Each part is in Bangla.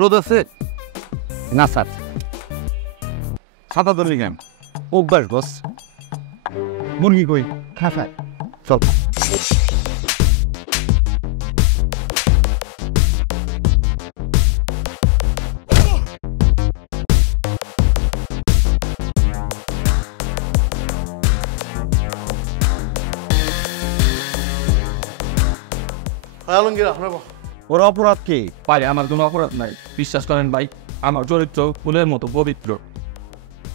রোদ আছে? না স্যার। ছাতা ধরলি কেন? অভ্যাস বস। মুরগি কই? খাফায় চল। আলমগীর আপনার ওর অপরাধ কি? ভাই আমার কোনো অপরাধ নাই, বিশ্বাস করেন ভাই, আমার চরিত্র ফুলের মতো পবিত্র।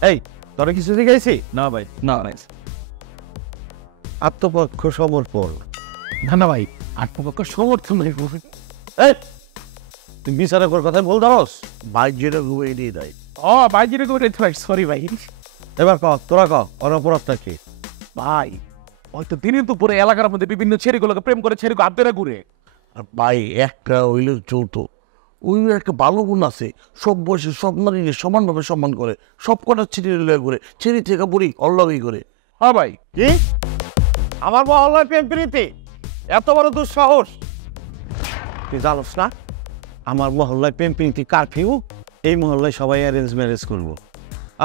এই তোরা কিছু শিখাইছি? না ভাই, না নাই। আত্মপক্ষ সমর্পণ। না না ভাই, আত্মপক্ষ সমর্থন নাই। এই তুই বিচারকের কথায় বল দাস? ভাই যেটা ঘুরে এড়িয়ে দেয়। ও ভাই যেটা করে ভাই, সরি ভাই। এবার ক, তোরা ক, ওর অপরাধটা কি? ভাই হয়তো দিনের দুপুরে এলাকার মধ্যে বিভিন্ন ছেলেগুলোকে প্রেম করে ছেলেকে আড্ডা ঘুরে। আর ভাই একটা হইল চৌথ, ওই একটা ভালো গুণ আছে, সব বয়সে সব নারীকে সমানভাবে সম্মান করে, সব কটা ছিঁড়ে লয়ে করে, ছেড়ে থেকে বুড়ি অল্লাগই করে। হ্যাঁ ভাই। কি আমার মহল্লায় প্রেম প্রীতি? এত বড় দুঃসাহস! তুই জানোস না আমার মহল্লায় প্রেম প্রীতি কারফিউ? এই মহল্লায় সবাই অ্যারেঞ্জ ম্যারেজ করবো।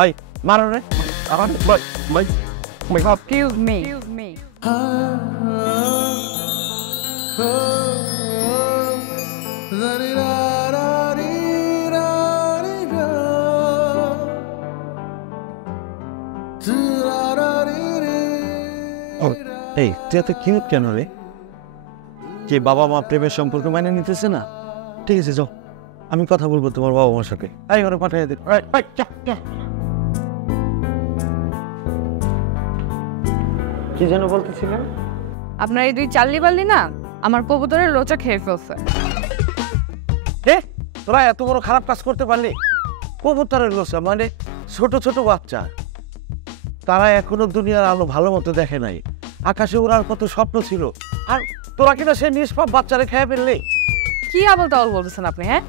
আই মারো রে। ভাই ভাই Excuse me. এই তুই এত কিউট কেন রে? যে বাবা মা প্রেমের সম্পর্ক মানে নিতেছে না? ঠিক আছে যাও, আমি কথা বলবো তোমার বাবা মার সাথে। এই ঘরে পাঠিয়ে দে। কি যেন বলতেছিলেন? আপনার এই দুই চাল্লি বাল্লি না আমার কবুতরের লোচা খেয়ে ফেলছে। হে, তোরা এত বড় খারাপ কাজ করতে পারলি? কবুতরের লোচা মানে ছোট ছোট বাচ্চা, তারা এখনো দুনিয়ার আলো ভালো মতো দেখে নাই। আকাশে ওড়ার কত স্বপ্ন ছিল, আর তোরা কিনা সে নিষ্পাপ বাচ্চারে খেয়ে ফেললি। কি আবল তাবল বলতেছেন আপনি? হ্যাঁ,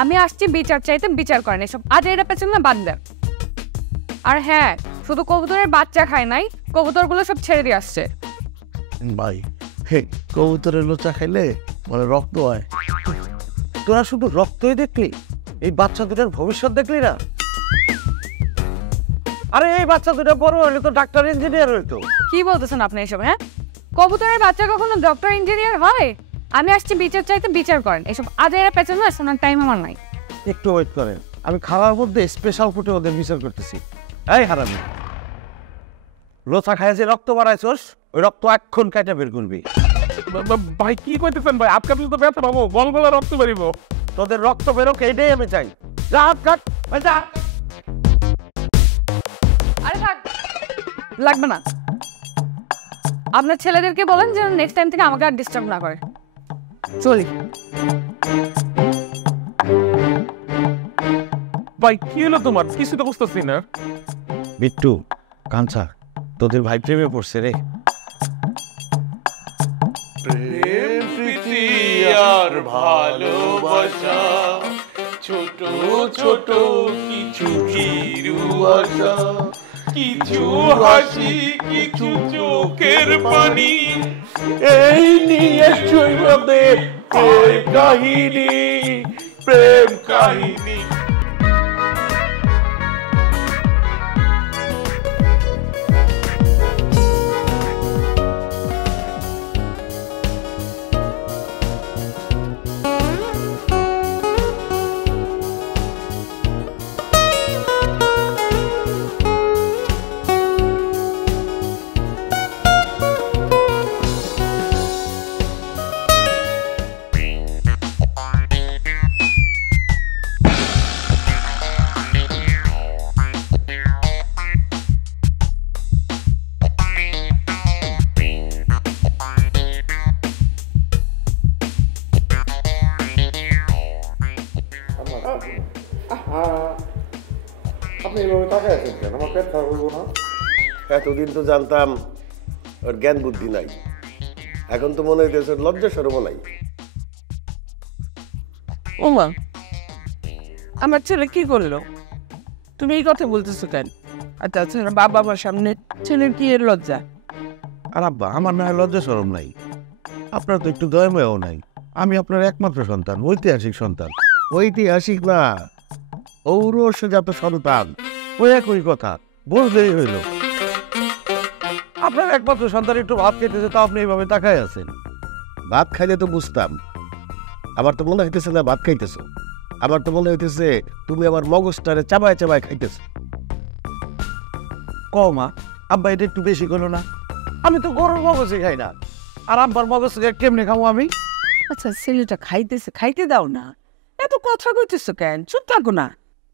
আমি আসছি বিচার চাইতে, বিচার করেন। এসব আজ এটা পেছন না বাদ দেন। আর হ্যাঁ, শুধু কবুতরের বাচ্চা খায় নাই, কবুতরগুলো সব ছেড়ে দিয়ে আসছে। ভাই হে, কবুতরের লোচা খাইলে মানে রক্ত হয়। তোরা শুধু রক্তই দেখলি, এই বাচ্চা দুটার ভবিষ্যৎ দেখলি না? আরে এই বাচ্চা দুটা বড় হইলে তো ডাক্তার ইঞ্জিনিয়ার হইতো। কি বলতেছেন আপনি এসব? হ্যাঁ, কবুতরের বাচ্চা কখনো ডক্টর ইঞ্জিনিয়ার হয়? আমি আসছি বিচার চাইতে, বিচার করেন। এসব আজ এরা পেছন না শোনার টাইম আমার নাই। একটু ওয়েট করেন, আমি খাওয়ার মধ্যে স্পেশাল ফুটে ওদের বিচার করতেছি। এই হারামি, লোচা খায় যে রক্ত বাড়াইছস, ওই রক্ত এখন কাটা বের করবি। ভাই কি কইতেছেন ভাই? আপনি তো ব্যথা পাবো, গলগলা রক্ত বেরিব। তোদের রক্ত বেরোক এইটাই আমি চাই। যা হাত কাট, যা। আরে থাক, লাগবে না। আপনার ছেলেদেরকে বলেন যেন নেক্সট টাইম থেকে আমাকে আর ডিস্টার্ব না করে। চলি। ভাই কি হলো তোমার? কিছু তো বুঝতেছি না। বিট্টু, কাঞ্চা, তোদের ভাই প্রেমে পড়ছে রে। প্রেম প্রীতি আর ভালোবাসা, ছোট ছোট কিছু চিরু আশা, কিছু হাসি, কিছু চোখের পানি, এই নিয়ে শৈশবে প্রেম কাহিনী, প্রেম কাহিনী। আপনি এভাবে তাকায় আছেন কেন? আমার পেট খারাপ হইব না? এতদিন তো জানতাম ওর জ্ঞান বুদ্ধি নাই, এখন তো মনে হইতেছে লজ্জা শরমও নাই। ওমা, আমার ছেলে কি করলো? তুমি এই কথা বলতেছো কেন? আচ্ছা আচ্ছা, বাবা আমার সামনে ছেলের কি এর লজ্জা? আর আব্বা, আমার না হয় লজ্জা শরম নাই, আপনার তো একটু দয়াময়ও নাই। আমি আপনার একমাত্র সন্তান, ঐতিহাসিক সন্তান। ঐতিহাসিক না, ঔরসজাত সন্তান। ওই একই কথা, বুঝলেই হইল। আপনার একমাত্র সন্তান একটু ভাত খেতেছে, তা আপনি এইভাবে তাকায় আছেন। ভাত খাইলে তো বুঝতাম, আমার তো মনে হইতেছে না ভাত খাইতেছ, আমার তো মনে হইতেছে তুমি আমার মগজটারে চাবায় চাবায় খাইতেছ। কমা আব্বা, এটা একটু বেশি করো না। আমি তো গরুর মগজে খাই না, আর আব্বার মগজ কেমনে খাবো আমি? আচ্ছা ছেলেটা খাইতেছে, খাইতে দাও না, এত কথা কইতেছো কেন? চুপ থাকো না।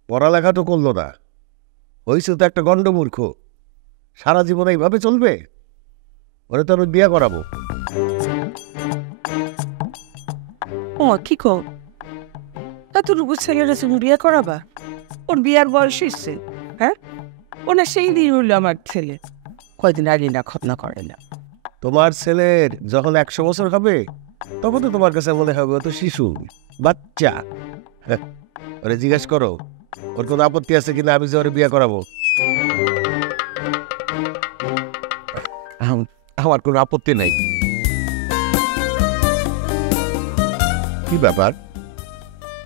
পড়ালেখা তো করলো না, হয়েছে তো একটা গণ্ডমূর্খ, সারা জীবন এইভাবে চলবে? ওরে তো আমি বিয়ে করাবো। ও কি কো, এতটুকু ছেলেরা তুমি বিয়ে করাবা? ওর বিয়ার বয়স এসছে, হ্যাঁ? ও না সেই দিন হইলো আমার ছেলে, কয়দিন আগে না খতনা করে না। তোমার ছেলের যখন 100 বছর হবে তখন তো তোমার কাছে মনে হবে ও তো শিশু, বাচ্চা। হ্যাঁ, ওরে জিজ্ঞেস করো ওর কোনো আপত্তি আছে কিনা আমি যে ওরে বিয়ে করাবো। আমার কোনো আপত্তি নাই। কি ব্যাপার,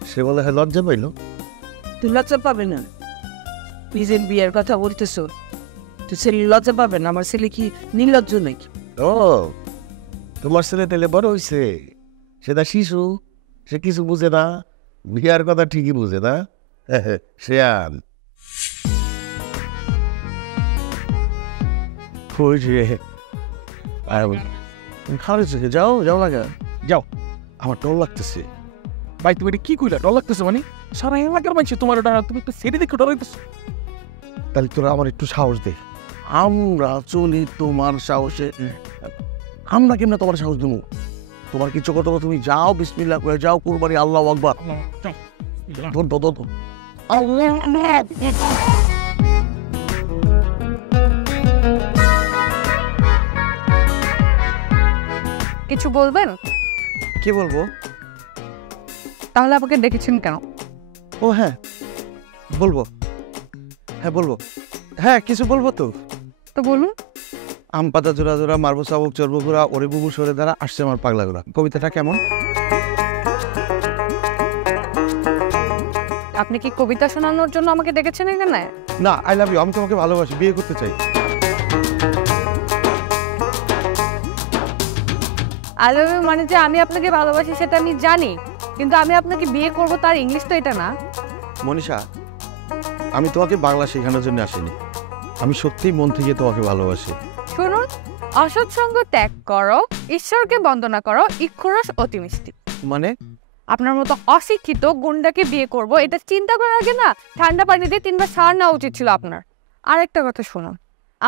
সে মনে হয় লজ্জা পাইল? তুই লজ্জা পাবে না? নিজের বিয়ের কথা বলতেছো, তুই ছেলে লজ্জা পাবে না? আমার ছেলে কি নির্লজ্জ নাকি? ও, তোমার ছেলে তেলে বড় হইছে, সেটা শিশু, সে কিছু বুঝে না, বিয়ার কথা ঠিকই বুঝে না। শেয়ান খাওয়াইছে, যাও যাও লাগা, যাও। আমার ডর লাগতেছে। ভাই তুমি এটা কি কইলা? ডর লাগতেছে মানে? সারা এলাকার মানুষ তোমার ডর, তুমি একটা ছেড়ে দেখে ডরাইতেছো। তাহলে তোরা আমার একটু সাহস দে। আমরা চলি তোমার সাহসে, আমরা কেমনে তোমার সাহস দেবো? তোমার কিছু কথা তুমি যাও, বিসমিল্লাহ করে যাও, কুরবানি, আল্লাহু আকবার। ধর ধর ধর। কিছু বলবেন? কি বলবো? তাহলে আমাকে ডেকেছেন কেন? ও হ্যাঁ বলবো, হ্যাঁ বলবো, হ্যাঁ কিছু বলবো তো। তো বলুন। আম পাতা জোড়া জোড়া, মারবো চাবুক, চর্বো ঘোরা, ওরে বুবু সরে দ্বারা আসছে আমার পাগলা ঘোরা। কবিতাটা কেমন? আপনি কি কবিতা শোনানোর জন্য আমাকে ডেকেছেন এখানে? না, আই লাভ ইউ, আমি তোমাকে ভালোবাসি, বিয়ে করতে চাই। আই লাভ ইউ মানে যে আমি আপনাকে ভালোবাসি সেটা আমি জানি, কিন্তু আমি আপনাকে বিয়ে করব তার ইংলিশ তো এটা না। মনীষা, আমি তোমাকে বাংলা শেখানোর জন্য আসিনি, আমি সত্যিই মন থেকে তোমাকে ভালোবাসি। শুনুন, অসৎ সঙ্গ ত্যাগ করো, ঈশ্বরকে বন্দনা করো, ইক্ষুরস অতি মিষ্টি। মানে? আপনার মতো অশিক্ষিত গুন্ডাকে বিয়ে করব, এটা চিন্তা করার আগে না ঠান্ডা পানি দিয়ে 3 বার সার নেওয়া উচিত ছিল আপনার। আর একটা কথা শুনুন,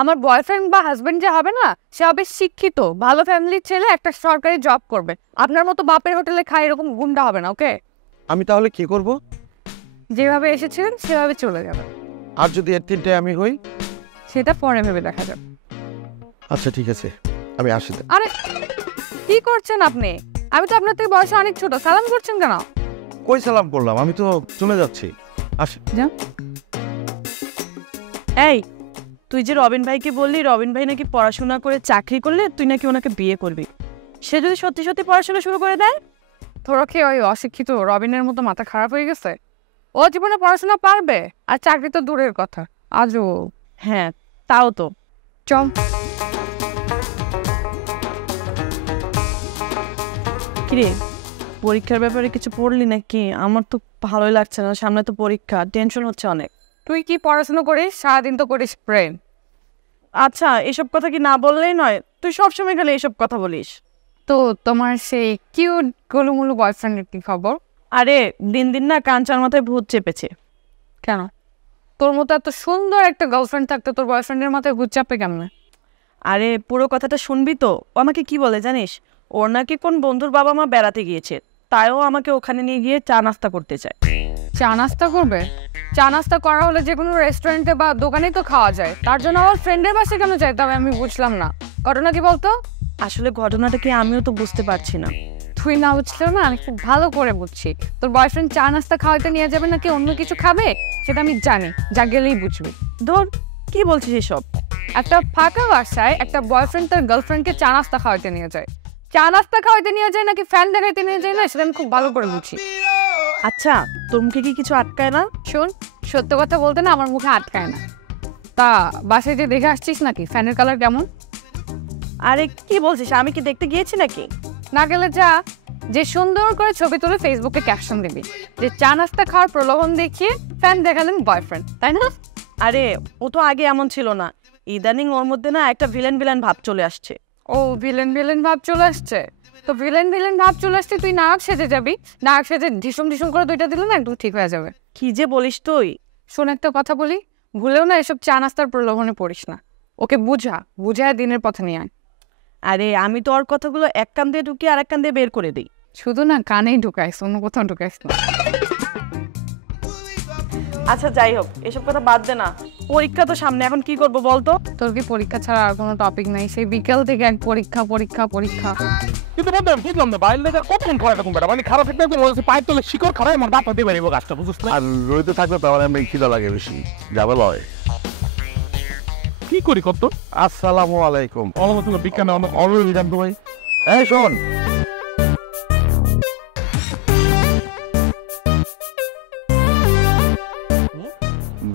আমার বয়ফ্রেন্ড বা হাজবেন্ড যে হবে না, সে হবে শিক্ষিত, ভালো ফ্যামিলির ছেলে, একটা সরকারি জব করবে। আপনার মতো বাপের হোটেলে খায় এরকম গুন্ডা হবে না, ওকে? আমি তাহলে কি করব? যেভাবে এসেছিলেন সেভাবে চলে যাবেন। আর যদি এর 3টায় আমি হই? সেটা পরে ভেবে দেখা যাবে। আচ্ছা ঠিক আছে, আমি আসি। আরে কি করছেন আপনি? আমি তো আপনার থেকে বয়সে অনেক ছোট, সালাম করছেন কেন? কই সালাম করলাম, আমি তো চলে যাচ্ছি। আসি। যা। এই, তুই যে রবিন ভাইকে বললি রবিন ভাই নাকি পড়াশোনা করে চাকরি করলে তুই নাকি ওনাকে বিয়ে করবি, সে যদি সত্যি সত্যি পড়াশোনা শুরু করে দেয়? তোরা কি ওই অশিক্ষিত রবিনের মতো মাথা খারাপ হয়ে গেছে? ও জীবনে পড়াশোনা পারবে, আর চাকরি তো দূরের কথা। আজও হ্যাঁ তাও তো। চল। কিরে, পরীক্ষার ব্যাপারে কিছু পড়লি নাকি? আমার তো ভালোই লাগছে না, সামনে তো পরীক্ষা, টেনশন হচ্ছে অনেক। তুই কি পড়াশোনা করিস? সারাদিন তো করিস প্রেম। আচ্ছা এসব কথা কি না বললেই নয়? তুই সবসময় খালি এসব কথা বলিস। তো তোমার সেই কিউট গোলুমুলু বয়ফ্রেন্ডের কি খবর? আরে দিন দিন না কাঞ্চার মাথায় ভূত চেপেছে। কেন? তোর মতো এত সুন্দর একটা গার্লফ্রেন্ড থাকতে তোর বয়ফ্রেন্ডের মাথায় ভূত চাপে কেমনে? আরে পুরো কথাটা শুনবি তো। ও আমাকে কি বলে জানিস? ওর নাকি কোন বন্ধুর বাবা মা বেড়াতে গিয়েছে, তাইও আমাকে ওখানে নিয়ে গিয়ে চা নাস্তা করতে চায়। চা নাস্তা করবে? চা নাস্তা করা হলে যে কোনো রেস্টুরেন্টে বা দোকানেই তো খাওয়া যায়, তার জন্য আমার ফ্রেন্ডের বাসায় কেন চাই? তবে আমি বুঝলাম না, ঘটনা কি বলতো? আসলে ঘটনাটা কি আমিও তো বুঝতে পারছি না। তুই না বুঝলেও না আমি খুব ভালো করে বুঝছি। তোর বয়ফ্রেন্ড চা নাস্তা খাওয়াতে নিয়ে যাবে নাকি অন্য কিছু খাবে সেটা আমি জানি, যা গেলেই বুঝবি। ধর কি বলছিস এসব? একটা ফাঁকা বাসায় একটা বয়ফ্রেন্ড তার গার্লফ্রেন্ডকে চা নাস্তা খাওয়াতে নিয়ে যায়। চা নাস্তা খাওয়াতে নিয়ে যায় নাকি ফ্যান দেখাইতে নিয়ে যায় না, সেটা আমি খুব ভালো করে বুঝি। আচ্ছা তোর মুখে কি কিছু আটকায় না? শোন, সত্য কথা বলতে না আমার মুখে আটকায় না। তা বাসায় যে দেখে আসছিস নাকি, ফ্যানের কালার কেমন? আরে কি বলছিস, আমি কি দেখতে গিয়েছি নাকি? না গেলে যা, যে সুন্দর করে ছবি তুলে ফেসবুকে ক্যাপশন দিবি যে চা নাস্তা খাওয়ার প্রলোভন দেখিয়ে ফ্যান দেখালেন বয়ফ্রেন্ড, তাই না? আরে ও তো আগে এমন ছিল না, ইদানিং ওর মধ্যে না একটা ভিলেন ভিলেন ভাব চলে আসছে। ও ভিলেন ভিলেন ভাব চলে আসছে? তো ভিলেন ভিলেন ভাব চলে আসছে, তুই নায়ক সেজে যাবি। নায়ক সেজে ঢিসুম ঢিসুম করে দুইটা দিলে না একদম ঠিক হয়ে যাবে। কি যে বলিস তুই। শোন একটা কথা বলি, ভুলেও না এসব চা নাস্তার প্রলোভনে পড়িস না। ওকে বুঝায় দিনের পথে নিয়ে আয়। আরে আমি তো ওর কথাগুলো এক কান দিয়ে ঢুকিয়ে আর এক কান দিয়ে বের করে দিই। শুধু না কানেই ঢুকাইস, অন্য কোথাও ঢুকাইস না। আচ্ছা যাই হোক, এসব কথা বাদ দে না, পরীক্ষা তো সামনে, এখন কি করবো বলতো? তোর কি পরীক্ষা ছাড়া আর কোনো টপিক নাই? সেই বিকেল থেকে এক পরীক্ষা পরীক্ষা পরীক্ষা। কিন্তু বন্ধু আমি বুঝলাম না বাইরে লেগে কতক্ষণ খরা এরকম বেটা, মানে খারাপ একটা মনে হচ্ছে পায়ের তলে শিকড় খারাপ আমার বাপা দিয়ে বেরিয়ে গাছটা, বুঝছিস না? আর রইতে থাকলে তো আমার এমনি খিদা লাগে বেশি, যাবে লয়। কি করি কত? আসসালামু আলাইকুম। অলমতুল্লাহ বিজ্ঞানে অলরেডি জানতো ভাই। এই শোন,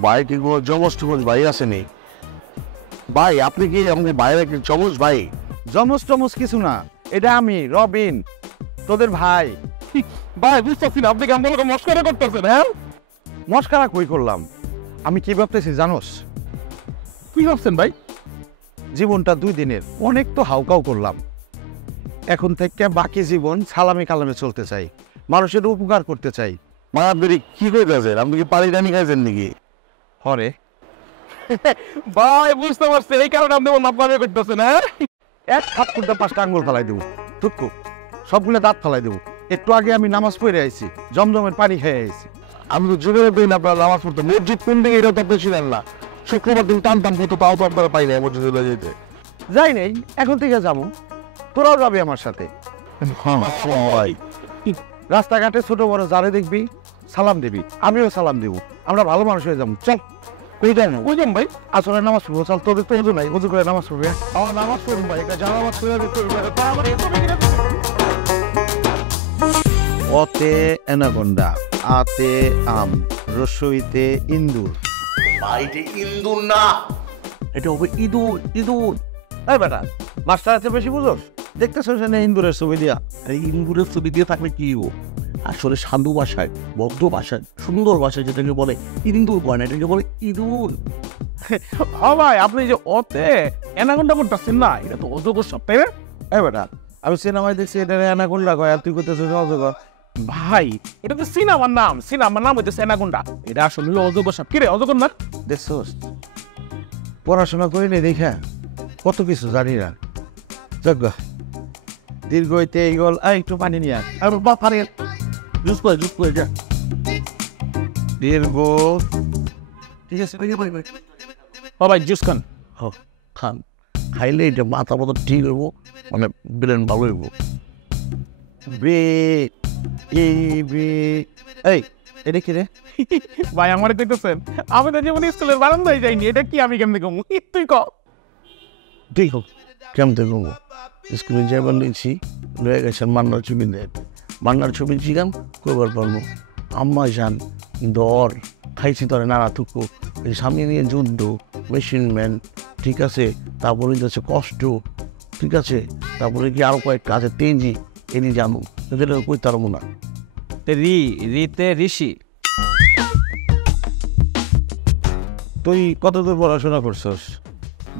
ভাই কি কোনো জমজ টমজ ভাই আসেনি? ভাই আপনি কি আমাদের বাইরে কি জমজ ভাই? জমজ টমজ কিছু না, এটা আমি রবিন, তোদের ভাই। ভাই বুঝতেছি না আপনি কি আমাকে মস্করা করতেছেন? হ্যাঁ মস্কারা কই করলাম, আমি কি ভাবতেছি জানোস? কি ভাবছেন ভাই? জীবনটা 2 দিনের, অনেক তো হাউকাউ করলাম। এখন থেকে বাকি জীবন সালামি কালামে চলতে চাই, মানুষের উপকার করতে চাই। মানে আপনি কি করে গেছেন? আপনি কি পানি টানি খাইছেন নাকি? হরে ভাই বুঝতে পারছি এই কারণে আপনি আপনারা করতেছেন। হ্যাঁ এক থাপ্পড়টা 5টা আঙ্গুল ফালাই দেবো, টুকু সবগুলো দাঁত ফালাই দেবো। একটু আগে আমি নামাজ পড়ে আইছি, জমজমের পানি খেয়ে আইছি। আমি তো জীবনে পেয়ে আপনারা নামাজ পড়তে, মসজিদ কোন দিকে এটা তো আপনি ছিলেন না। শুক্রবার দিন টানতাম কত, তাও তো আপনারা পাই না মসজিদে যেতে। যাই নেই, এখন থেকে যাবো, তোরাও যাবি আমার সাথে। ভাই রাস্তাঘাটে ছোট বড় যারে দেখবি সালাম দিবি, আমিও সালাম দিব, আমরা ভালো মানুষ হয়ে যাবো। চল কই যাই না ওই যাম ভাই। আসলে নামাজ পড়বো, চল। তোদের তো উজু নাই, উজু করে নামাজ পড়বি। আমার নামাজ পড়ুন ভাই, একটা জানামাজ করে দিতে অতে অ্যানাকোন্ডা, আতে আম, রসইতে ইন্দুর। ভাই এটা ইন্দুর না, এটা হবে ইঁদুর। ইঁদুর এই বেটা, মাস্টার আছে বেশি বুঝোস? দেখতেছো না ইন্দুরের ছবি দিয়া? এই ইন্দুরের ছবি দিয়ে থাকলে কি ও? আসলে সাধু ভাষায়, বদ্ধ ভাষায়, সুন্দর ভাষায় যেটাকে বলে ইন্দুর কয় না, এটাকে বলে ইঁদুর। হ্যাঁ ভাই আপনি যে অতে অ্যানাকোন্ডা করতেছেন না, এটা তো অজগর সাপ, তাই না? এই বেটা, আমি সিনেমায় দেখছি এটা অ্যানাকোন্ডা কয়, আর তুই করতেছিস অজগর। ভাই এটা তো সিনেমার নাম, সিনেমার নাম হইতেছে অ্যানাকোন্ডা, এটা আসলে হলো অজগর সাপ। কিরে অজগর না? দেখছোস, পড়াশোনা করি নি দেখা কত কিছু জানি না। যজ্ঞ দীর্ঘ হইতে ইগল, একটু পানি নিয়ে আয়। আর বা পারে জুস করে যা। দীর্ঘ, ঠিক আছে ভাই ভাই ভাই, ও ভাই জুস খান। খান, খাইলে এটা মাথা মতো ঠিক হইব, মানে ব্রেন ভালো হইব। বে এ বে। এই এটা কি রে? ভাই আমার দেখতেছেন আমি তো জীবনে স্কুলের বারান্দায় যাইনি, এটা কি আমি কেমনে কমু? তুই ক। ঠিক হোক, কেমন থেকে কমো? স্কুলে যাইবার নিয়েছি, লয়ে গেছেন মান্নার ছবি দেয়, মান্নার ছবি জিগান কইবার পারবো। আম্মা যান দর খাইছি তরে নানা থুকু, এই সামনে নিয়ে যুদ্ধ, মেশিন ম্যান, ঠিক আছে, তারপরে যাচ্ছে কষ্ট, ঠিক আছে, তারপরে কি আরো কয়েক কাজে তেজি এনি জানো, এদের কই তারবো না। রিতে ঋষি। তুই কতদূর পড়াশোনা করছস?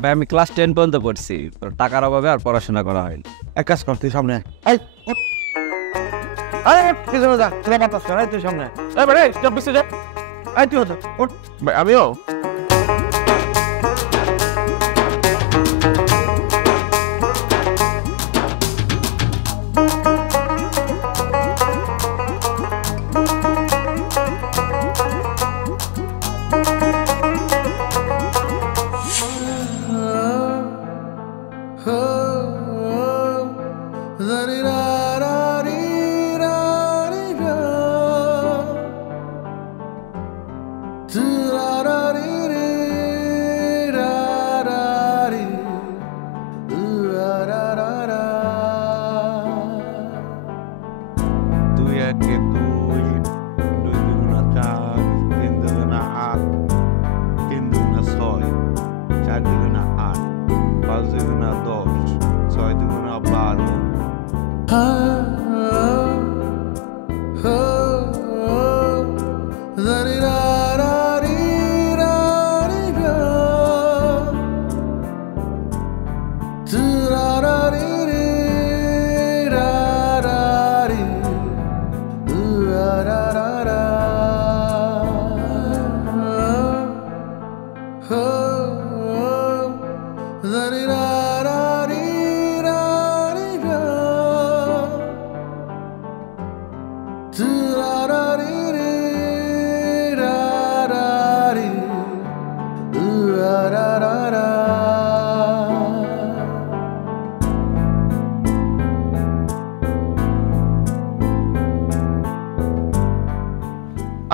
ভাই আমি ক্লাস 10 পর্যন্ত পড়ছি, টাকার অভাবে আর পড়াশোনা করা হয়নি। এক কাজ কর, তুই সামনে আয়। আরে পিছনে যা, তোরা বাতাস কর, তুই সামনে আয়। এই ভাই স্টপ বিসে যা। আয় তুই ওঠ, ওঠ। ভাই আমিও দুই একে দুই,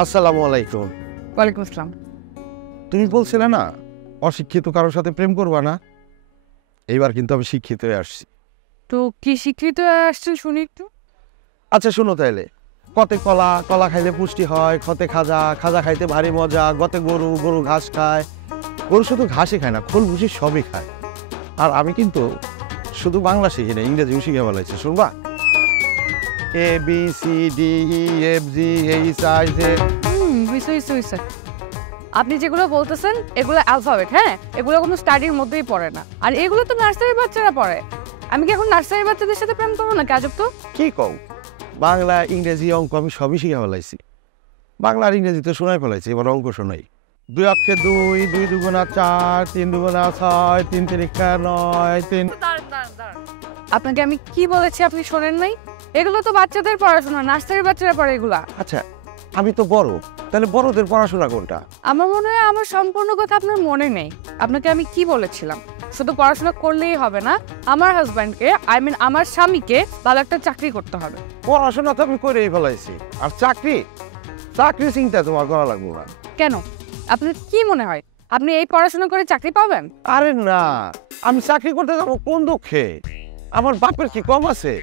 আসসালামু আলাইকুম। ওয়ালাইকুম আসসালাম। তুমি বলছিলে না অশিক্ষিত কারোর সাথে প্রেম করবা না, এইবার কিন্তু আমি শিক্ষিত হয়ে আসছি। তো কি শিক্ষিত আসছে শুনি একটু। আচ্ছা শোনো তাইলে, কতে কলা, কলা খাইলে পুষ্টি হয়, খতে খাজা, খাজা খাইতে ভারী মজা, গতে গরু, গরু ঘাস খায়, গরু শুধু ঘাসই খায় না, খোল ভুসি সবই খায়। আর আমি কিন্তু শুধু বাংলা শিখি না, ইংরেজিও শিখে বলাইছি, শুনবা? A B C D E F G H I Z. আপনি যেগুলো বলতেছেন এগুলো অ্যালফাবেট, হ্যাঁ, এগুলো কোনো স্টাডির মধ্যেই পড়ে না। আর এগুলো তো নার্সারির বাচ্চারা পড়ে। আমি কি এখন নার্সারির বাচ্চাদের সাথে প্রেম করবো না? কাজব তো। কি কও, বাংলা ইংরেজি অঙ্ক আমি সবই শিখে ফেলাইছি। বাংলা আর ইংরেজি তো শোনাই ফেলাইছি, এবার অঙ্ক শোনাই। 2 অক্ষে 2, 2 দুগুণা 4, 3 দুগুণা 6, 3 তিরিকা 9, 3। আপনাকে আমি কি বলেছি আপনি শোনেন নাই? এগুলো তো বাচ্চাদের পড়াশোনা, নার্সারির বাচ্চারা পড়ে এগুলা। আচ্ছা আমি তো বড়, তাহলে বড়দের পড়াশোনা কোনটা? আমার মনে হয় আমার সম্পূর্ণ কথা আপনার মনে নেই। আপনাকে আমি কি বলেছিলাম, শুধু পড়াশোনা করলেই হবে না, আমার হাজব্যান্ডকে, আমার স্বামীকে ভালো একটা চাকরি করতে হবে। পড়াশোনা তো আমি করেই ফেলাইছি, আর চাকরি চিন্তা তোমার করা লাগবে না। কেন? আপনার কি মনে হয় আপনি এই পড়াশোনা করে চাকরি পাবেন? আরে না, আমি চাকরি করতে যাবো কোন দুঃখে? আমার বাপের কি কম আছে?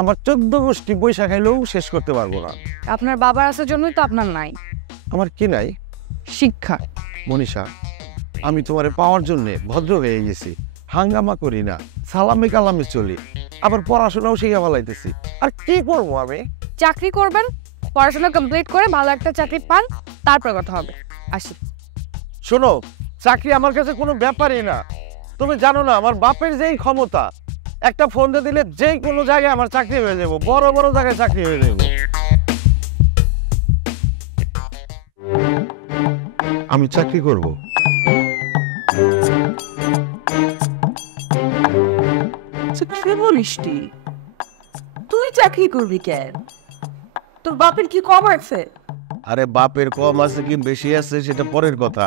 আমার 14 গোষ্ঠী বৈশাখ খাইলেও শেষ করতে পারবো না। আপনার বাবার আসার জন্যই তো আপনার নাই। আমার কি নাই? শিক্ষা। মনীষা, আমি তোমারে পাওয়ার জন্য ভদ্র হয়ে গেছি, হাঙ্গামা করি না, সালামে কালামে চলি, আবার পড়াশোনাও শিখে ফেলাইতেছি। আর কি করবো আমি? চাকরি করবেন, পড়াশোনা কমপ্লিট করে ভালো একটা চাকরি পান, তারপর কথা হবে। আসি। শোনো, চাকরি আমার কাছে কোনো ব্যাপারই না। তুমি জানো না আমার বাপের যেই ক্ষমতা, একটা ফোন দিয়ে দিলে যে কোনো জায়গায় আমার চাকরি হয়ে যাবো, বড় বড় জায়গায় চাকরি হয়ে যাবো। আমি চাকরি করব। কি বলিস তুই চাকরি করবি কেন? তোর বাপের কি কম আছে? আরে বাপের কম আছে কি বেশি আছে সেটা পরের কথা।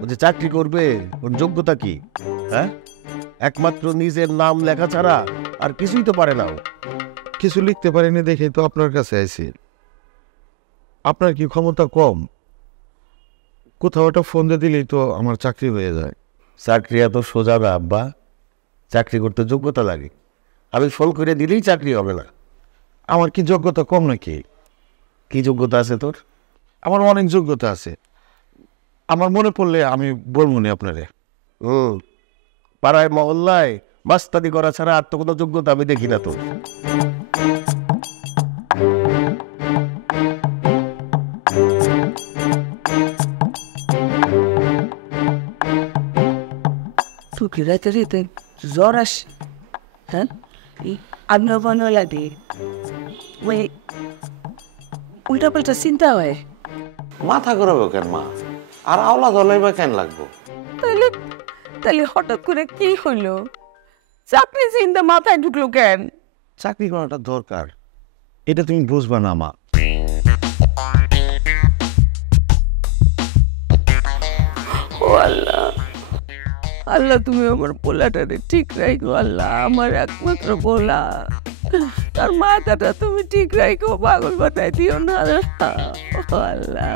ও যে চাকরি করবে, ওর যোগ্যতা কি? হ্যাঁ, একমাত্র নিজের নাম লেখা ছাড়া আর কিছুই তো পারে না। কিছু লিখতে পারিনি দেখে তো আপনার কাছে আইছি। আপনার কি ক্ষমতা কম? কোথাও একটা ফোন দিয়ে দিলেই তো আমার চাকরি হয়ে যায়। চাকরি এত সোজা না আব্বা, চাকরি করতে যোগ্যতা লাগে। আমি ফোন করে দিলেই চাকরি হবে না। আমার কি যোগ্যতা কম নাকি? কি যোগ্যতা আছে তোর? আমার অনেক যোগ্যতা আছে, আমার মনে পড়লে আমি বলবো না আপনারে। পাড়ায় মহল্লায় মাস্তানি করা ছাড়া আর তো কোনো যোগ্যতা আমি দেখি না তোর। তোকে রাতে রাতে জ্বর আসে, হ্যাঁ? আপনার মনে লাগে ওই উল্টা পাল্টা চিন্তা হয়। মাথা ঘুরাবো কেন মা? আর আওলা জ্বলাইবা কেন লাগবো? তাহলে তাহলে হঠাৎ করে কি হইলো? চাকরি চিন্তা মাথায় ঢুকলো কেন? চাকরি করাটা দরকার, এটা তুমি বুঝবা না মা। ও আল্লাহ, আল্লাহ তুমি আমার পোলাটারে ঠিক রাখো। আল্লাহ আমার একমাত্র পোলা, তার মাথাটা তুমি ঠিক রাখো, পাগল বানাই দিও না। ও আল্লাহ।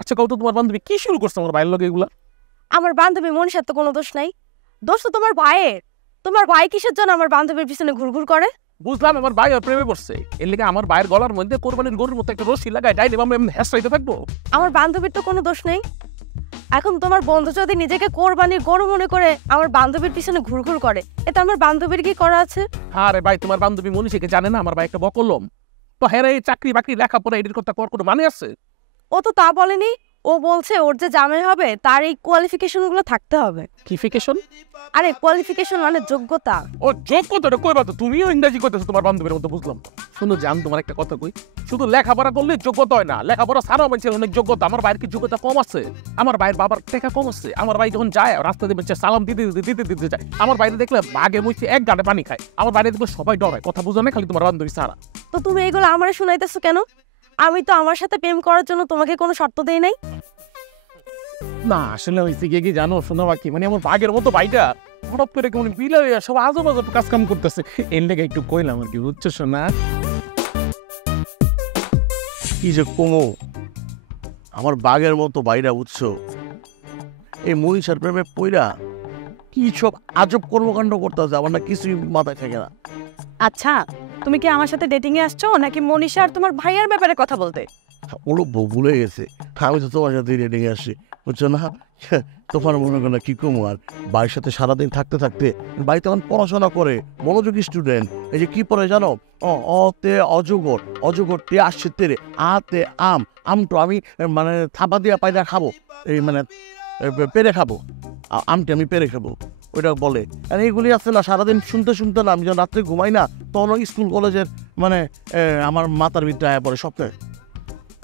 আচ্ছা কত তোমার বান্ধবী কি শুরু করছে আমার ভাইয়ের লগে এগুলা? আমার বান্ধবী মনীষার তো কোনো দোষ নাই, দোষ তো তোমার ভাইয়ের। তোমার ভাই কিসের জন্য আমার বান্ধবীর পিছনে ঘুরঘুর করে? বুঝলাম আমার ভাই ওর প্রেমে পড়ছে, এর লেগে আমার ভাইয়ের গলার মধ্যে কোরবানির গরুর মতো একটা রশি লাগায় ডাইলে আমরা এমনি হ্যাসরাইতে থাকবো? আমার বান্ধবীর তো কোনো দোষ নেই। এখন তোমার বন্ধু যদি নিজেকে কোরবানির গরু মনে করে আমার বান্ধবীর পিছনে ঘুরঘুর করে, এতে আমার বান্ধবীর কি করা আছে? আরে ভাই, তোমার বান্ধবী মনীষীকে জানে না আমার ভাই একটা বকলম? তো হ্যাঁ, এই চাকরি বাকরি লেখাপড়া এটির কথা কর কোনো মানে আছে? ও তো তা বলেনি, ও বলছে ওর যে জামাই হবে তার এই কোয়ালিফিকেশন গুলো থাকতে হবে। কিফিকেশন? আরে কোয়ালিফিকেশন মানে যোগ্যতা। ও যোগ্যতাটা কইবা তো? তুমিও ইংরেজি কইতেছো তোমার বান্ধবীর মতো, বুঝলাম। শুনো জান, তোমার একটা কথা কই, শুধু লেখাপড়া করলে যোগ্যতা হয় না, লেখাপড়া ছাড়াও মানুষের অনেক যোগ্যতা। আমার ভাইয়ের কি যোগ্যতা কম আছে? আমার ভাইয়ের বাবার টাকা কম আছে? আমার ভাই যখন যায় রাস্তা দিয়ে সালাম দিতে দিতে দিতে যায়, আমার বাইরে দেখলে বাঘে মুছে এক গাঁটে পানি খায়। আমার বাইরে দেখলে সবাই ডরায়, কথা বুঝো না খালি তোমার বান্ধবী ছাড়া। তো তুমি এগুলো আমারে শুনাইতেছো কেন? আমি তো আমার সাথে প্রেম করার জন্য তোমাকে কোনো শর্ত দেই নাই। না আসলে হয়েছে কি জানো শোনো বাকি, মানে আমার বাঘের মতো ভাইটা হঠাৎ করে কেমন বিলাই সব আজব আজব কাজ কাম করতেছে, এর লেগে একটু কইলাম আর কি, বুঝছো শোনা? কি যে কমো, আমার বাঘের মতো বাইরা বুঝছো, এই মনীষার প্রেমে পইরা কি সব আজব কর্মকাণ্ড করতেছে, আমার না কিছুই মাথায় থাকে না। আচ্ছা, তুমি কি আমার সাথে ডেটিং এ আসছো নাকি মনীষা আর তোমার ভাইয়ের ব্যাপারে কথা বলতে? ওরা ভুলে গেছে, আমি তো তোমার সাথে রেডিং আসছি, বুঝছো না? তোমার মনে করো না কি কমো, আর ভাইয়ের সাথে সারাদিন থাকতে থাকতে ভাই তখন পড়াশোনা করে, মনোযোগী স্টুডেন্ট। এই যে কি পড়ে জানো, অতে অজগর, অজগর তে আসছে তেরে, আতে আম, আমটো আমি মানে থাপা দিয়া পায়রা খাবো, এই মানে পেরে খাবো, আমটি আমি পেরে খাবো, ওইটা বলে। আর এইগুলি আছে না সারাদিন শুনতে শুনতে না, আমি যখন রাত্রে ঘুমাই না তখন স্কুল কলেজের মানে আমার মাথার ভিতরে আয়া পড়ে স্বপ্নে।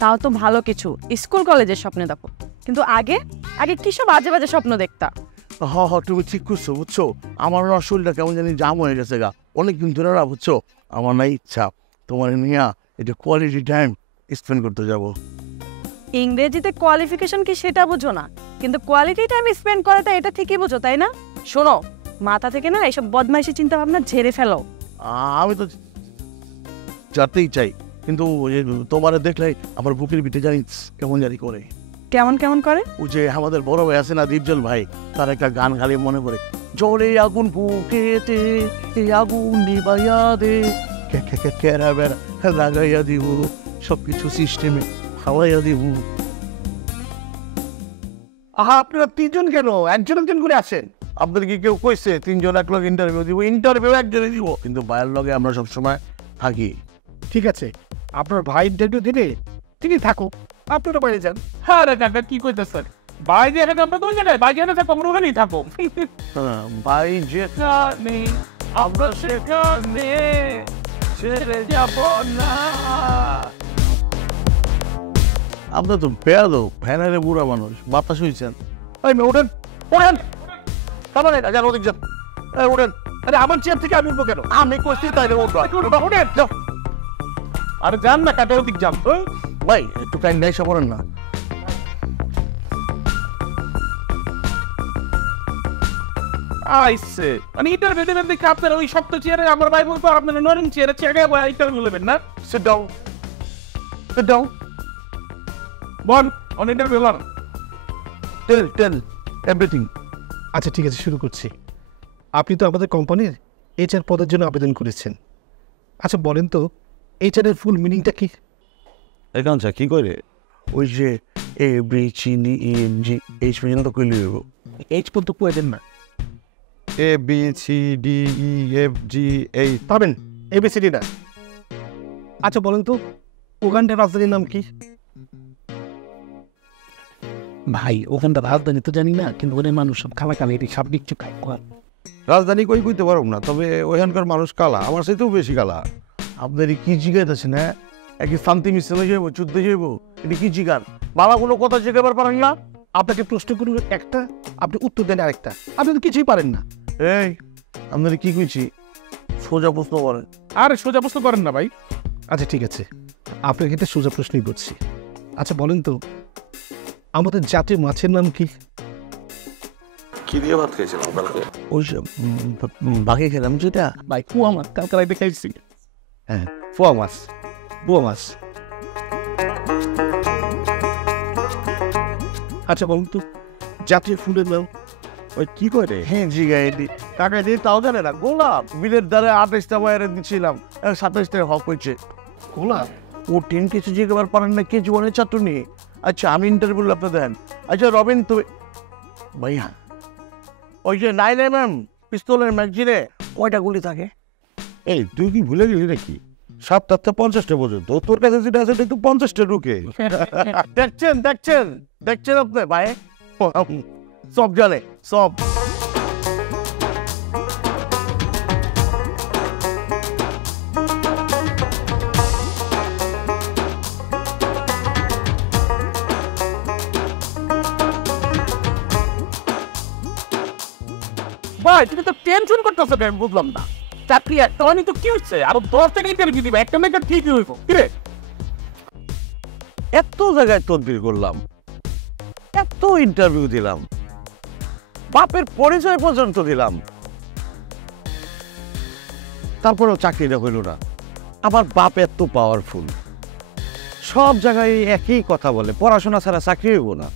তাও তো ভালো কিছু, স্কুল কলেজের স্বপ্নে দেখো, কিন্তু আগে আগে কি সব বাজে বাজে স্বপ্ন দেখতা। তুমি ঠিক করছো, বুঝছো? আমার না শরীরটা কেমন জানি জাম হয়ে গেছে গা অনেকদিন ধরে না, বুঝছো? আমার না ইচ্ছা তোমার নিয়ে এটা কোয়ালিটি টাইম স্পেন্ড করতে যাব। ইংরেজিতে কোয়ালিফিকেশন কি সেটা বুঝো না, কিন্তু কোয়ালিটি টাইম স্পেন্ড করাটা এটা ঠিকই বুঝো, তাই না? শোনো, মাথা থেকে না এইসব বদমাইশি চিন্তা ভাবনা ঝেড়ে ফেলো। আমি তো যেতেই চাই, কিন্তু তোমার দেখলে আমার বুকের ভিতরে জানি কেমন জানি করে। কেমন কেমন করে? ওই যে আমাদের বড় ভাই আছে না দীপজল ভাই, তার একটা গান খালি মনে পড়ে, জলে আগুন বুকেতে এই আগুন নিবাইয়া দে, কেরা বেড়া লাগাইয়া দিব, সবকিছু সিস্টেমে খাওয়াইয়া দিব। আহা, আপনারা তিনজন কেন একজন একজন করে আসেন? আপনাদের কি কেউ কইছে তিনজন এক লগে ইন্টারভিউ দিব? ইন্টারভিউ একজনে দিব, কিন্তু ভাইয়ের লগে আমরা সবসময় থাকি। ঠিক আছে, আপনার ভাই ইন্টারভিউ দিলে তিনি থাকো, আপনারা বাইরে যান। হ্যাঁ রে কাকা, কি কইতেছেন? ভাই যে এখানে আমরা কোন জায়গায়, ভাই যেখানে থাকো আমরা ওখানেই থাকো। ভাই যে আমরা সেখানে ছেড়ে যাব না। আপনার তো বেয়াদো ভ্যানারে বুড়া মানুষ, বাতাস হইছেন। এই মেয়ে ওঠেন, ওঠেন, তাহলে যান ওদিক যান, ওঠেন। আরে আমার চেয়ার থেকে আমি উঠবো কেন? আমি কইছি তাইলে উঠবা। ওঠেন, যাও। আরে যান না কাটা, ওদিক যান। ভাই একটু কাইন্ড এসে পড়েন না। আইসে মানে ইন্টারভিউ দেবেন দেখে আপনারা ওই শক্ত চেয়ারে, আমার ভাই বলবো আপনারা নরম চেয়ারে চেয়ারে ইন্টারভিউ নেবেন না? সিট ডাউন, সিট ডাউন, বল অন ইন্টারভিউ লন, টেল এভরিথিং। আচ্ছা ঠিক আছে, শুরু করছি। আপনি তো আমাদের কোম্পানির এইচআর পদের জন্য আবেদন করেছেন। আচ্ছা বলেন তো, এইচআর এর ফুল মিনিংটা কি? এখানটা কি করে? ওই যে A B C D E F G H পর্যন্ত কইলে হইব। এইচ পর্যন্ত কয়ে দেন না। A B C D E F G এই পাবেন, এবিসিডি না। আচ্ছা বলেন তো, উগান্ডার রাজধানীর নাম কি? ভাই ওখানটা রাজধানী তো জানি না, কিন্তু ওদের মানুষ সব খালা খালা এটি সব কিছু খায়। রাজধানী কই কইতে পারব না, তবে ওইখানকার মানুষ কালা, আমার চাইতেও বেশি কালা। আপনার কি জিজ্ঞাসা না? একই শান্তি মিশনে যাইব, যুদ্ধে যাইব, এটি কি জিগান? বাবা কোনো কথা জিজ্ঞাবার পারেন না? আপনাকে প্রশ্ন করুন একটা, আপনি উত্তর দেন আরেকটা, আপনি তো কিছুই পারেন না। এই আপনার কি কইছি, সোজা প্রশ্ন করেন। আরে সোজা প্রশ্ন করেন না ভাই। আচ্ছা ঠিক আছে, আপনার ক্ষেত্রে সোজা প্রশ্নই করছি। আচ্ছা বলেন তো, আমাদের জাতীয় মাছের নাম কি? কি দিয়ে ভাত খেয়েছিলাম কালকে? ওই বাকি খেলাম যেটা ভাই কুয়া মাছ কালকে রাইতে খাইছি। হ্যাঁ, পোয়া মাছ, বুয়া মাছ। আচ্ছা বলুন তো, জাতীয় ফুলের নাম? ওই কি করে? হ্যাঁ জিগা এটি টাকা দিয়ে তাও জানে না। গোলাপ বিলের দ্বারা 28টা মায়ের দিচ্ছিলাম, 27টায় হক হয়েছে। গোলাপ? ও 10 কিছু জিজ্ঞাবার পারেন না, কে জীবনের চাটুনি। আচ্ছা আমি ইন্টারভিউ আপনি দেন। আচ্ছা রবিন, তুমি ভাইয়া ওই যে 9mm পিস্তলের ম্যাগজিনে কয়টা গুলি থাকে? এই তুই কি ভুলে গেলি নাকি? 7টা 50টা পর্যন্ত তোর কাছে যেটা আছে একটু 50টা ঢুকে। দেখছেন দেখছেন দেখছেন আপনি ভাই, সব জানে সব। ভাই তুমি তো টেনশন করতেছো কেন বুঝলাম না। চাকরি একটা হয়নি তো কি হচ্ছে, আরো 10 টাকা ইন্টারভিউ দিবে, একটা না একটা ঠিকই হইব। কিরে এত জায়গায় তদবির করলাম, এত ইন্টারভিউ দিলাম, বাপের পরিচয় পর্যন্ত দিলাম, তারপরেও চাকরিটা হইল না। আমার বাপ এত পাওয়ারফুল, সব জায়গায় একই কথা বলে, পড়াশোনা ছাড়া চাকরি হইব না।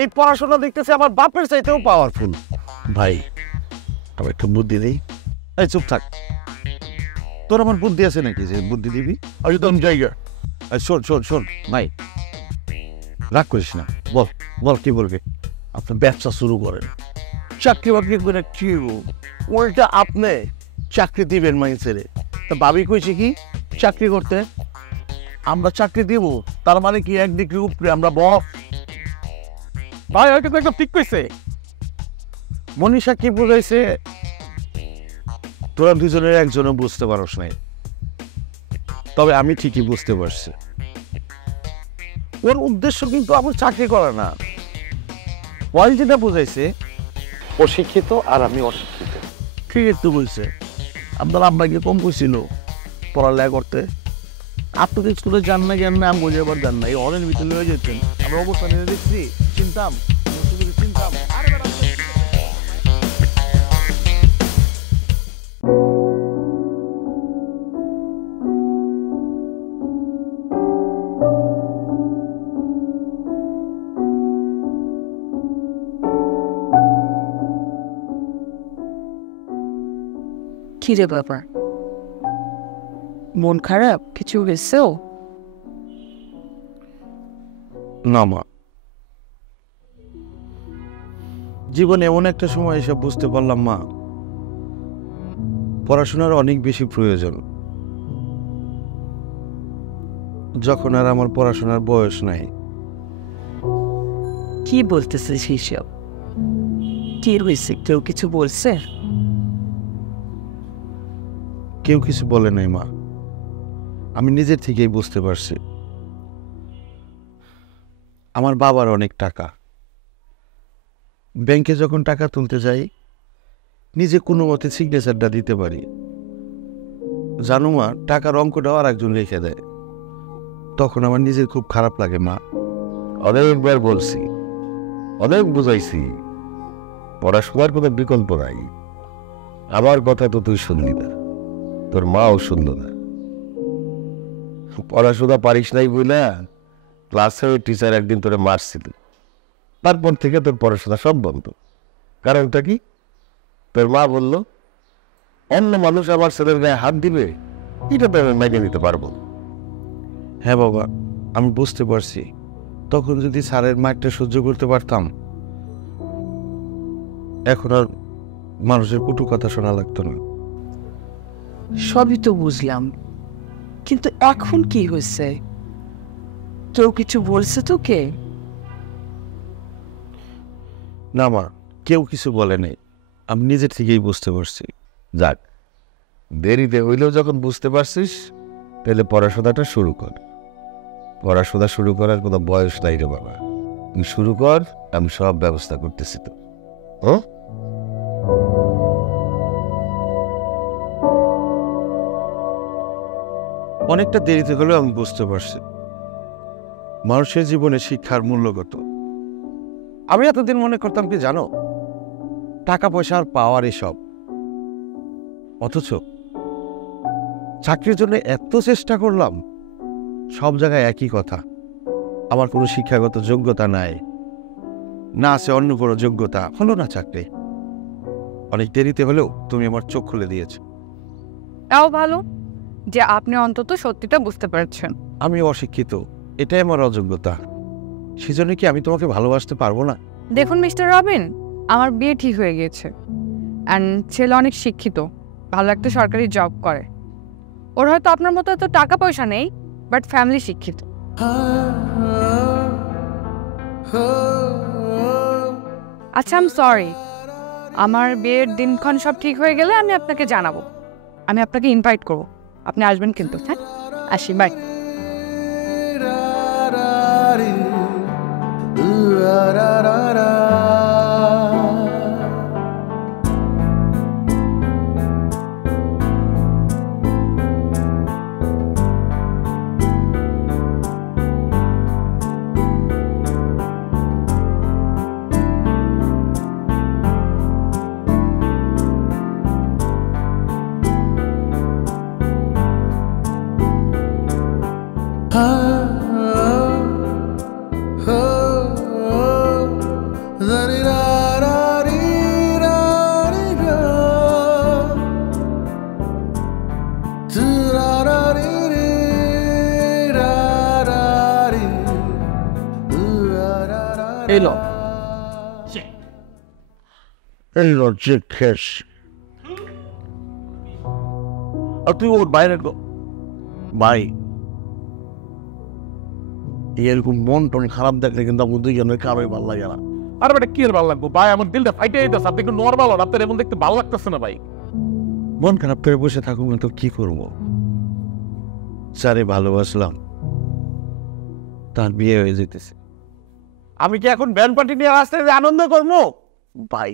এই পড়াশোনা দেখতেছে আমার বাপের চাইতেও পাওয়ারফুল। ভাই আমি একটু বুদ্ধি দিই। এই চুপ থাক, তোর আমার বুদ্ধি আছে নাকি যে বুদ্ধি দিবি? আমি তো জায়গা শোন শোন শোন ভাই, রাগ করিস না, বল বল কি বলবি? আপনি ব্যবসা শুরু করেন, চাকরি বাকরি করে কি ওইটা আপনি চাকরি দিবেন মাইন্সেরে। তা ভাবি কইছে কি চাকরি করতে, আমরা চাকরি দিব তার মানে কি এক ডিগ্রি উপরে আমরা বস? ভাই হয়তো একদম ঠিক কইছে। মনীষা কি বুঝাইছে তোরা দুজনের একজনও বুঝতে পারস নাই, তবে আমি ঠিকই বুঝতে পারছি। ওর উদ্দেশ্য কিন্তু আমার চাকরি করা না। ওয়াল যেটা বুঝাইছে অশিক্ষিত আর আমি অশিক্ষিত। ঠিক একটু বলছে, আপনার আপনাকে কম কইছিল পড়ালেখা করতে। আপনি তো স্কুলে যান না জ্ঞান না, আমি বোঝে আবার যান না, এই অনেক ভিতরে হয়ে যেতেন। আমরা অবস্থা নিয়ে দেখছি, চিনতাম চিনতাম। কি রে বাবা, মন খারাপ? কিছু হয়েছে? না মা, জীবনে এমন একটা সময় এসে বুঝতে পারলাম মা, পড়াশোনার অনেক বেশি প্রয়োজন। যখন আর আমার পড়াশোনার বয়স নাই। কি বলতেছিস হিসাব? কি হয়েছে? কেউ কিছু বলছে? কেউ কিছু বলে নাই মা, আমি নিজের থেকেই বুঝতে পারছি। আমার বাবার অনেক টাকা, ব্যাংকে যখন টাকা তুলতে যাই নিজে কোনো মতে সিগনেচারটা দিতে পারি। জানো মা, টাকার অঙ্কটাও আর একজন রেখে দেয়, তখন আমার নিজের খুব খারাপ লাগে মা। অনেকবার বলছি, অনেক বুঝাইছি, পড়াশোনার কোনো বিকল্প নাই। আমার কথা তো তুই শুনলি না, তোর মাও শুনল না। পড়াশোনা পারিস নাই বইলা ক্লাসে ওই টিচার একদিন তোরে মারছিল, তারপর থেকে তোর পড়াশোনা সব বন্ধ। কারণটা কি? তোর মা বলল অন্য মানুষ আমার ছেলের গায়ে হাত দিবে, এটা তো আমি মেনে নিতে পারবো। হ্যাঁ বাবা, আমি বুঝতে পারছি। তখন যদি স্যারের মাইকটা সহ্য করতে পারতাম, এখন আর মানুষের কটু কথা শোনা লাগতো না। সবই তো বুঝলাম, কিন্তু এখন কি হয়েছে? কেউ কিছু বলছে তোকে? না মা, কেউ কিছু বলে নাই, আমি নিজের থেকেই বুঝতে পারছি। যাক, দেরিতে হইলেও যখন বুঝতে পারছিস তাহলে পড়াশোনাটা শুরু কর। পড়াশোনা শুরু করার কোনো বয়স নাই রে বাবা, তুই শুরু কর, আমি সব ব্যবস্থা করতেছি তো। হ্যাঁ, অনেকটা দেরিতে হলেও আমি বুঝতে পারছি মানুষের জীবনে শিক্ষার মূল্য কত। আমি এতদিন মনে করতাম কি জানো, টাকা পয়সার পাওয়ার এসব, অথচ চাকরির জন্য এত চেষ্টা করলাম, সব জায়গায় একই কথা, আমার কোনো শিক্ষাগত যোগ্যতা নাই, না আছে অন্য কোনো যোগ্যতা, হলো না চাকরি। অনেক দেরিতে হলেও তুমি আমার চোখ খুলে দিয়েছো। তাও ভালো যে আপনি অন্তত সত্যিটা বুঝতে পারছেন। আমি অশিক্ষিত, এটাই আমার অযোগ্যতা, সেজন্য কি আমি তোমাকে ভালোবাসতে পারবো না? দেখুন মিস্টার রবিন, আমার বিয়ে ঠিক হয়ে গিয়েছে অ্যান্ড ছেলে অনেক শিক্ষিত, ভালো একটা সরকারি জব করে। ওর হয়তো আপনার মতো এত টাকা পয়সা নেই, বাট ফ্যামিলি শিক্ষিত। আচ্ছা, আই এম সরি, আমার বিয়ের দিনক্ষণ সব ঠিক হয়ে গেলে আমি আপনাকে জানাবো, আমি আপনাকে ইনভাইট করবো, আপনি আসবেন কিন্তু। হ্যাঁ, আসি, বাই। এলো এই লজ্জে খেস। আর তুই ওর বাইরে ভাই, এরকম মন টন খারাপ দেখলে কিন্তু আমার দুইজনের কারোই ভালো লাগে না। আর বেটা কি আর ভালো লাগবো ভাই, আমার দিলটা ফাইটে যেতেছে, আপনি একটু নর্মাল হন, আপনার এমন দেখতে ভালো লাগতেছে না ভাই। মন খারাপ করে বসে থাকুক না তো কি করবো? স্যারে ভালোবাসলাম, তার বিয়ে হয়ে যেতেছে, আমি কি এখন ব্যান্ড পার্টি নিয়ে রাস্তায় আনন্দ করবো? ভাই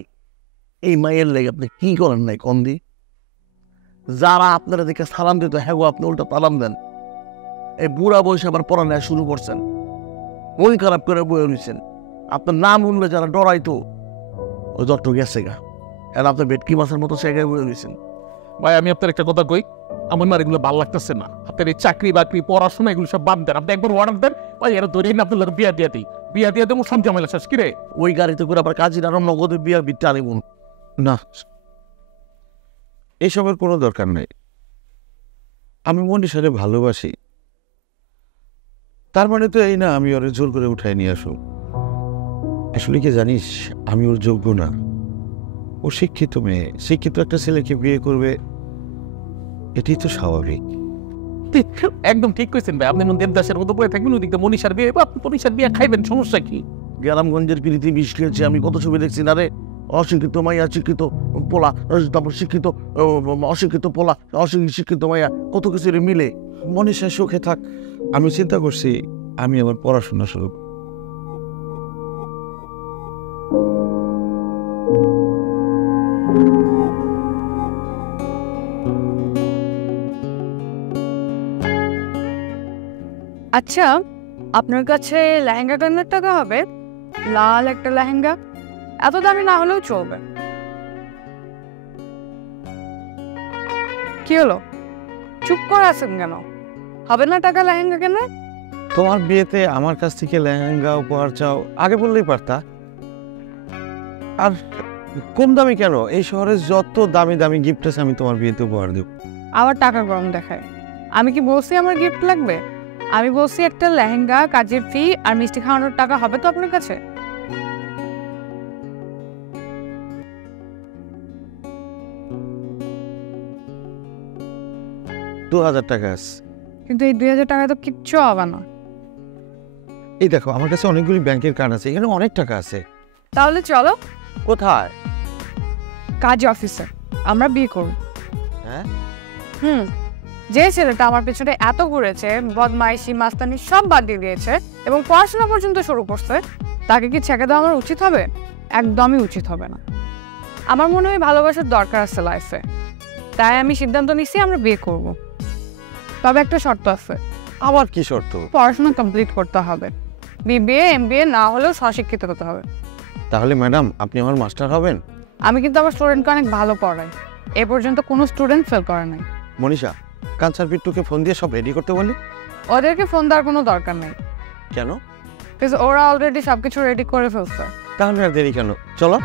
এই মায়ের লেগে আপনি কি করেন নাই কন্দি? যারা আপনারা দেখে সালাম দিত, হ্যাঁ গো আপনি উল্টা সালাম দেন। এই বুড়া বয়সে আবার পড়ালেখা শুরু করছেন, মন খারাপ করে বয়ে রয়েছেন। আপনার নাম শুনলে যারা ডরাইতো ওই দত্ত গেছে গা, আর আপনার ভেটকি মাছের মতো জায়গায় বয়ে রয়েছেন। ভাই আমি আপনার একটা কথা কই, আমার না এগুলো ভালো লাগতেছে না। আপনার এই চাকরি বাকরি পড়াশোনা এগুলো সব বাদ দেন, আপনি একবার অর্ডার দেন, ভাই এরা ধরে আপনার বিয়া দিয়ে দিই, বিয়া দিয়ে দেবো, শান্তি আমার শেষ। কিরে ওই গাড়িতে করে আবার কাজীর আরো নগদের বিয়া বিটটা আনিব না, এসবের কোনো দরকার নেই। আমি মনীষারে ভালোবাসি, তার মানে তো এই না আমি ওরে জোর করে উঠায় নিয়ে আসো। আসলে কি জানিস, আমি ওর যোগ্য না। ও শিক্ষিত মেয়ে, শিক্ষিত একটা ছেলেকে বিয়ে করবে, এটাই তো স্বাভাবিক। একদম ঠিক কইছেন ভাই, আপনি দেবদাসের মতো বয়ে থাকবেন, ওদিকে মনীষার বিয়ে, আপনি মনীষার বিয়ে খাইবেন, সমস্যা কি? গ্রামগঞ্জের প্রীতি বিষ খেয়েছে, আমি কত ছবি দেখছি না রে, অশিক্ষিত মাইয়া শিক্ষিত পোলা, তারপর শিক্ষিত অশিক্ষিত পোলা, শিক্ষিত মাইয়া, কত কিছু মিলে। মনীষা সুখে থাক, আমি চিন্তা করছি আমি আমার পড়াশোনা শুরু। আচ্ছা, আপনার কাছে লেহেঙ্গা কেনার টাকা হবে? লাল একটা লেহেঙ্গা, এত দামি না হলেও চলবে। কি হলো, চুপ করে আছেন কেন? হবে না টাকা লেহেঙ্গা কেনা? তোমার বিয়েতে আমার কাছ থেকে লেহেঙ্গা উপহার চাও, আগে বললেই পারতা। আর কম দামি কেন? এই শহরে যত দামি দামি গিফট আছে আমি তোমার বিয়েতে উপহার দেব। আবার টাকা গরম দেখায়। আমি কি বলছি আমার গিফট লাগবে? আমি বলছি একটা লেহেঙ্গা, কাজের ফি আর মিষ্টি খাওয়ানোর টাকা হবে তো আপনার কাছে? $2000 টাকা আছে। কিন্তু এই 2000 টাকা তো কিচ্ছু হবে না। এই দেখো আমার কাছে অনেকগুলি ব্যাংকের কার্ড আছে, এখানে অনেক টাকা আছে। তাহলে চলো। কোথায়? কাজ অফিসে, আমরা বিয়ে করব। হ্যাঁ? যে ছেলেটা আমার পেছনে এত ঘুরেছে, বদমাইশি মাস্তানি সব বাদ দিয়ে দিয়েছে এবং পড়াশোনা পর্যন্ত শুরু করছে, তাকে কি ছেঁকে দেওয়া আমার উচিত হবে? একদমই উচিত হবে না। আমার মনে হয় ভালোবাসার দরকার আছে লাইফে, তাই আমি সিদ্ধান্ত নিচ্ছি আমরা বিয়ে করব। তবে একটা শর্ত আছে। আবার কি শর্ত? পড়াশোনা কমপ্লিট করতে হবে, বিবিএ এমবিএ না হলেও স্বশিক্ষিত হতে হবে। তাহলে ম্যাডাম আপনি আমার মাস্টার হবেন? আমি কিন্তু আমার স্টুডেন্টকে অনেক ভালো পড়াই, এ পর্যন্ত কোনো স্টুডেন্ট ফেল করে নাই। মনীষা, কাঞ্চার পিট্টুকে ফোন দিয়ে সব রেডি করতে বলি। ওদেরকে ফোন দেওয়ার কোনো দরকার নেই, কেন? ওরা অলরেডি সবকিছু রেডি করে ফেলছে। তাহলে আর দেরি কেন, চলো।